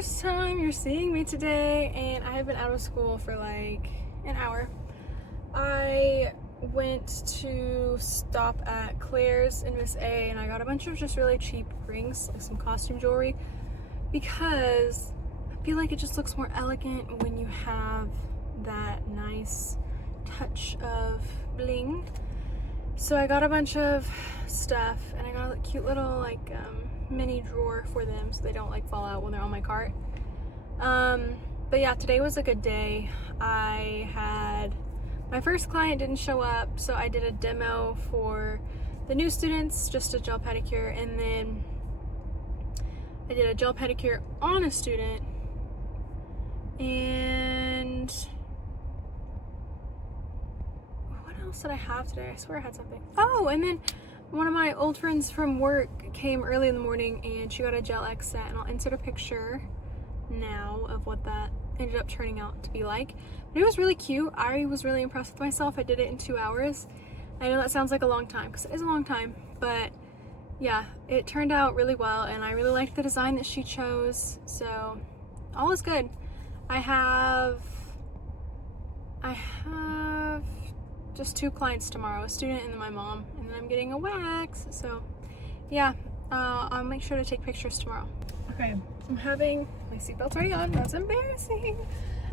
first time you're seeing me today, and I have been out of school for like an hour. I went to stop at Claire's in Miss A, and I got a bunch of just really cheap rings, like some costume jewelry, because I feel like it just looks more elegant when you have that nice touch of bling. So I got a bunch of stuff, and I got a cute little like mini drawer for them so they don't like fall out when they're on my cart. But yeah, today was a good day. I had my first client didn't show up, so I did a demo for the new students, just a gel pedicure, and then I did a gel pedicure on a student. And what else did I have today? I swear I had something. Oh, and then one of my old friends from work came early in the morning and she got a Gel X set, and I'll insert a picture now of what that ended up turning out to be like. But it was really cute. I was really impressed with myself. I did it in 2 hours. I know that sounds like a long time because it is a long time, but yeah, it turned out really well, and I really liked the design that she chose, so all is good. I have just 2 clients tomorrow, a student and then my mom, and then I'm getting a wax. So yeah, I'll make sure to take pictures tomorrow. Okay, I'm having, my seatbelt's already on, that's embarrassing.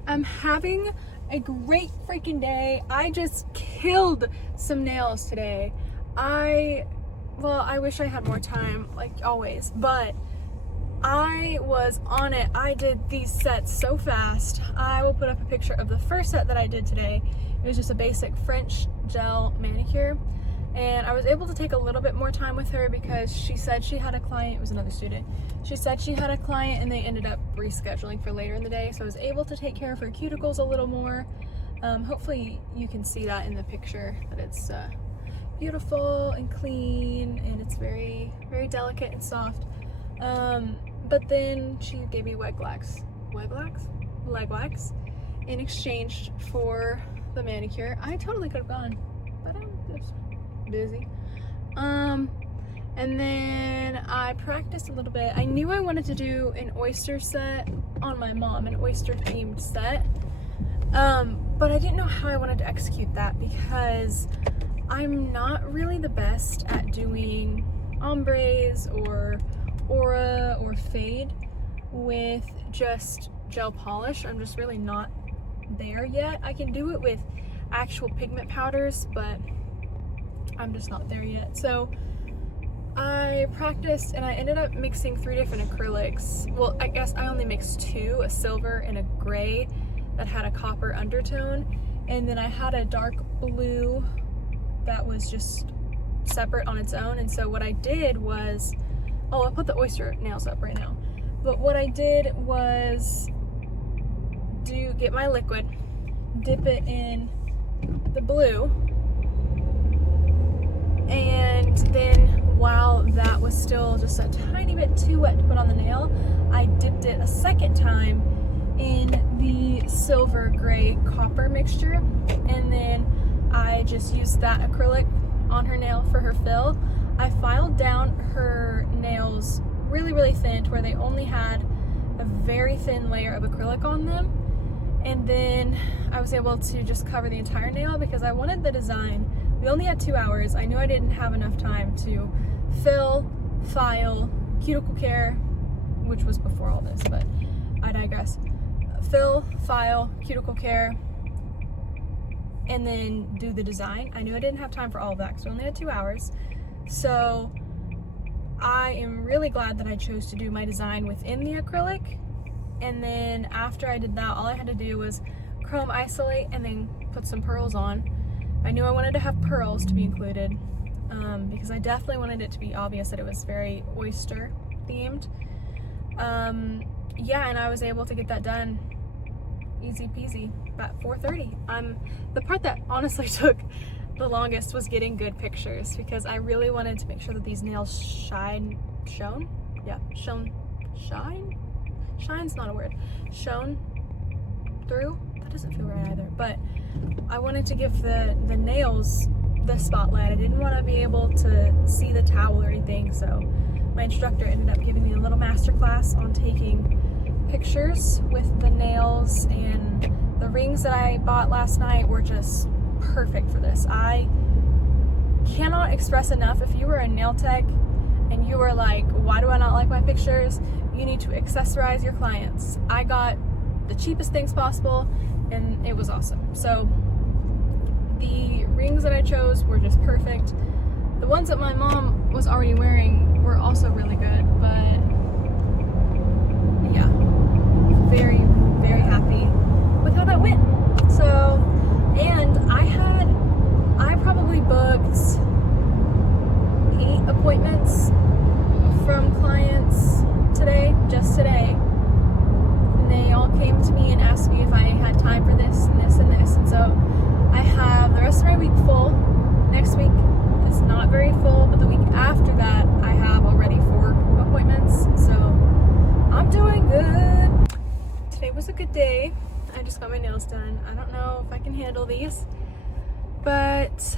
I'm having a great freaking day. I just killed some nails today. I wish I had more time, like always, but I was on it. I did these sets so fast. I will put up a picture of the first set that I did today. It was just a basic French gel manicure, and I was able to take a little bit more time with her because she said she had a client. It was another student. She said she had a client and they ended up rescheduling for later in the day, so I was able to take care of her cuticles a little more. Hopefully you can see that in the picture, that it's beautiful and clean, and it's very, very delicate and soft. But then she gave me leg wax in exchange for the manicure. I totally could have gone, but I'm just busy. And then I practiced a little bit. I knew I wanted to do an oyster set on my mom, an oyster themed set. But I didn't know how I wanted to execute that because I'm not really the best at doing ombres or aura or fade with just gel polish. I'm just really not there yet. I can do it with actual pigment powders, but I'm just not there yet. So I practiced and I ended up mixing 3 different acrylics. Well, I guess I only mixed 2, a silver and a gray that had a copper undertone, and then I had a dark blue that was just separate on its own. And so what I did was, I'll put the oyster nails up right now. But what I did was get my liquid, dip it in the blue, and then while that was still just a tiny bit too wet to put on the nail, I dipped it a second time in the silver gray copper mixture, and then I just used that acrylic on her nail for her fill. I filed down her nails really, really thin to where they only had a very thin layer of acrylic on them. And then I was able to just cover the entire nail because I wanted the design. We only had 2 hours. I knew I didn't have enough time to fill, file, cuticle care, which was before all this, but I digress. Fill, file, cuticle care, and then do the design. I knew I didn't have time for all of that because we only had 2 hours. So I am really glad that I chose to do my design within the acrylic. And then after I did that, all I had to do was chrome isolate and then put some pearls on. I knew I wanted to have pearls to be included because I definitely wanted it to be obvious that it was very oyster themed. Yeah, and I was able to get that done easy peasy at 4:30. The part that honestly took the longest was getting good pictures because I really wanted to make sure that these nails shine through. That doesn't feel right either, but I wanted to give the nails the spotlight. I didn't want to be able to see the towel or anything, so my instructor ended up giving me a little master class on taking pictures with the nails, and the rings that I bought last night were just perfect for this. I cannot express enough, if you were a nail tech and you were like, why do I not like my pictures? You need to accessorize your clients. I got the cheapest things possible and it was awesome. So the rings that I chose were just perfect. The ones that my mom was already wearing were also really good, but yeah, very, very happy with how that went. So, and I probably booked 8 appointments from clients today, just today. And they all came to me and asked me if I had time for this and this and this. And so I have the rest of my week full. Next week is not very full, but the week after that I have already 4 appointments. So I'm doing good. Today was a good day. I just got my nails done. I don't know if I can handle these, but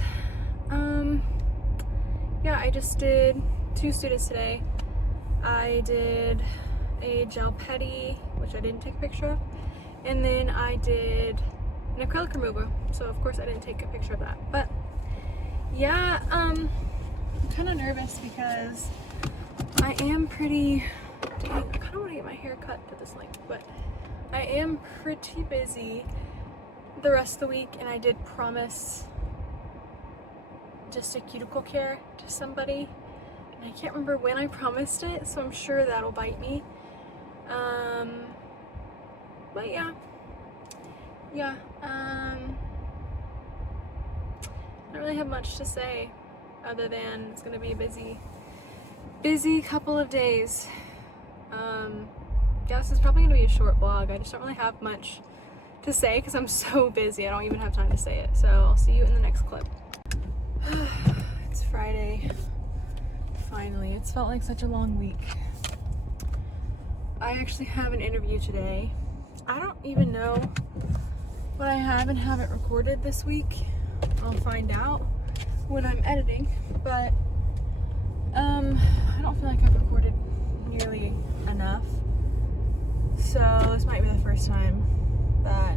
yeah, I just did 2 students today. I did a gel pedi, which I didn't take a picture of, and then I did an acrylic remover, so of course I didn't take a picture of that. But yeah, I'm kind of nervous because I am pretty, I kind of want to get my hair cut to this length, but I am pretty busy the rest of the week, and I did promise just a cuticle care to somebody, and I can't remember when I promised it, so I'm sure that'll bite me. But yeah, I don't really have much to say other than it's gonna be a busy couple of days. Yeah, this is probably gonna be a short vlog. I just don't really have much to say because I'm so busy. I don't even have time to say it. So I'll see you in the next clip. It's Friday. Finally, it's felt like such a long week. I actually have an interview today. I don't even know what I have and haven't recorded this week. I'll find out when I'm editing, but I don't feel like I've recorded nearly enough. So this might be the first time that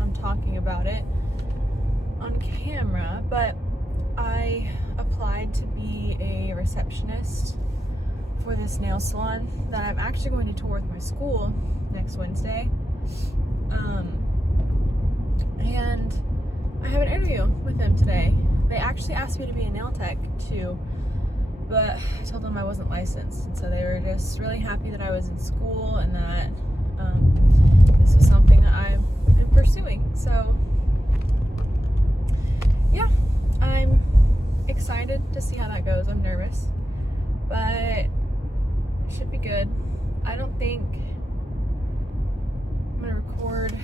I'm talking about it on camera, but I applied to be a receptionist for this nail salon that I'm actually going to tour with my school next Wednesday. And I have an interview with them today. They actually asked me to be a nail tech too, but I told them I wasn't licensed, and so they were just really happy that I was in school and that this was something that I'm pursuing. So yeah, I'm excited to see how that goes. I'm nervous, but it should be good. I don't think I'm gonna record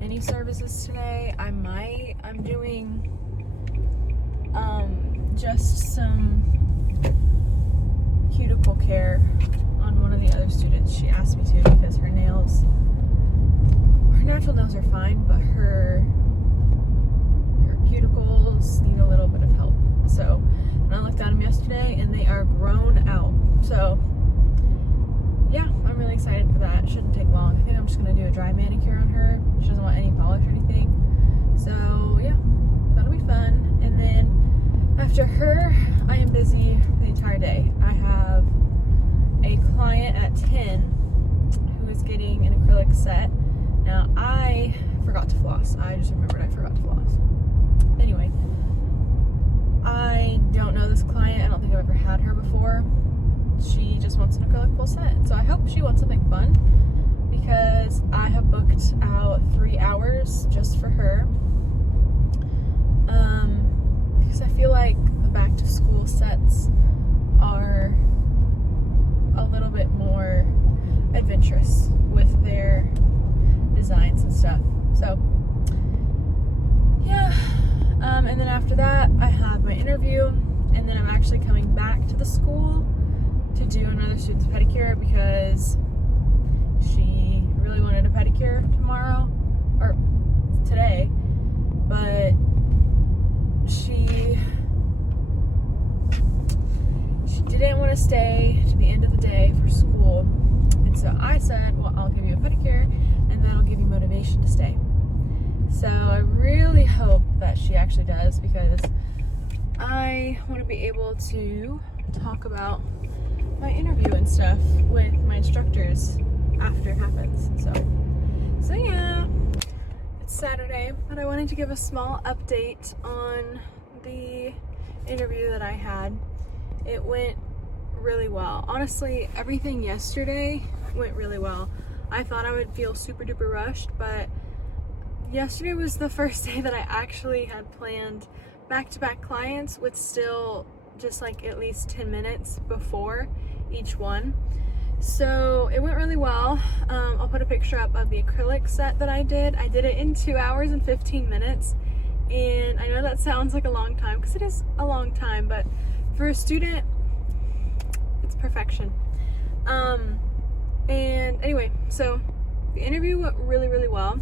any services today. I might. I'm doing just some cuticle care on one of the other students. She asked me to because her natural nails are fine, but her cuticles need a little bit of help. So when I looked at them yesterday, and they are grown out. So yeah, I'm really excited for that. It shouldn't take long. I think I'm just gonna do a dry manicure on her. She doesn't want any polish or anything. So yeah, that'll be fun. And then after her, I am busy the entire day. I have a client at 10 who is getting an acrylic set. Now I forgot to floss. I just remembered I forgot to floss. Anyway, I don't know this client. I don't think I've ever had her before. She just wants an acrylic full set. So I hope she wants something fun, because I have booked out 3 hours just for her. Because I feel like the back to school sets are a little bit more adventurous with their designs and stuff. So yeah, and then after that I have my interview, and then I'm actually coming back to the school to do another student's pedicure because she really wanted a pedicure tomorrow or today, but she didn't want to stay to the end of the day for school, And so I said, well, I'll give you a pedicure and that'll give you motivation to stay. So I really hope that she actually does, because I want to be able to talk about my interview and stuff with my instructors after it happens. So yeah, it's Saturday, but I wanted to give a small update on the interview that I had. It went really well. Honestly, everything yesterday went really well. I thought I would feel super duper rushed, but yesterday was the first day that I actually had planned back-to-back clients with still just like at least 10 minutes before each one. So it went really well. I'll put a picture up of the acrylic set that I did. I did it in 2 hours and 15 minutes. And I know that sounds like a long time, because it is a long time, but for a student, it's perfection. And anyway, so the interview went really, really well.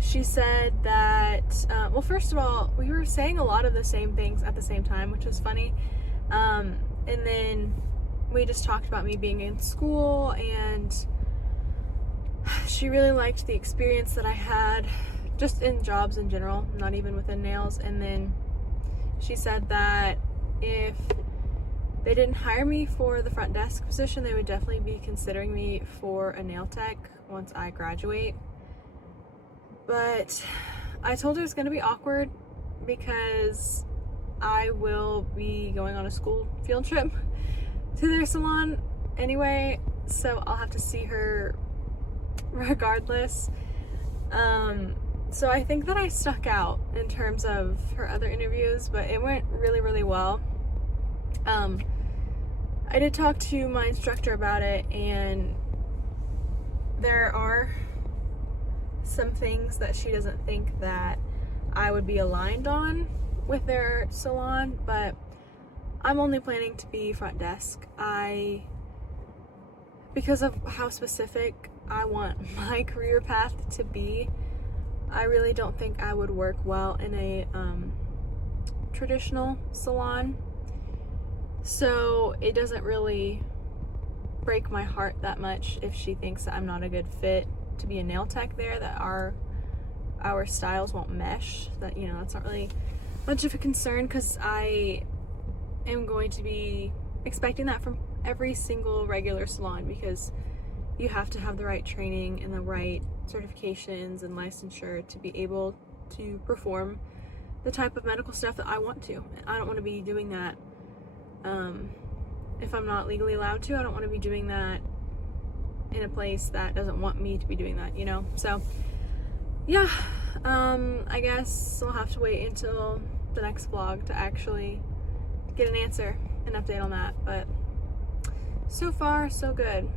She said that, well, first of all, we were saying a lot of the same things at the same time, which was funny. And then we just talked about me being in school, and she really liked the experience that I had just in jobs in general, not even within nails. And then she said that if they didn't hire me for the front desk position, they would definitely be considering me for a nail tech once I graduate. But I told her it's going to be awkward because I will be going on a school field trip to their salon anyway, so I'll have to see her regardless. So I think that I stuck out in terms of her other interviews, but it went really, really well. I did talk to my instructor about it, and there are some things that she doesn't think that I would be aligned on with their salon, but I'm only planning to be front desk. Because of how specific I want my career path to be, I really don't think I would work well in a traditional salon. So it doesn't really break my heart that much if she thinks that I'm not a good fit to be a nail tech there, that our styles won't mesh. That, you know, that's not really much of a concern, because I am going to be expecting that from every single regular salon, because you have to have the right training and the right certifications and licensure to be able to perform the type of medical stuff that I want to. I don't want to be doing that if I'm not legally allowed to. I don't want to be doing that in a place that doesn't want me to be doing that, you know? So yeah, I guess I'll have to wait until the next vlog to actually get an answer, an update on that, but so far so good.